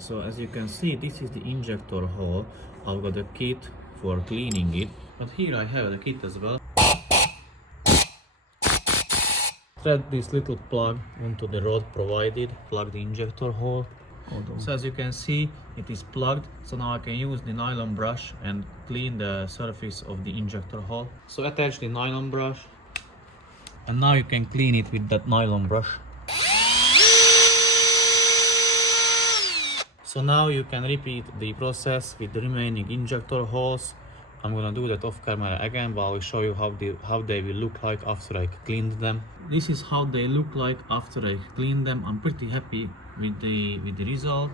So as you can see, this is the injector hole. I've got a kit for cleaning it, but here I have the kit as well. Thread this little plug onto the rod provided, plug the injector hole. So as you can see, it is plugged, so now I can use the nylon brush and clean the surface of the injector hole. So attach the nylon brush, and now you can clean it with that nylon brush. So now you can repeat the process with the remaining injector holes. I'm gonna do that off camera again, but I will show you how they will look like after I cleaned them. This is how they look like after I cleaned them. I'm pretty happy with the result.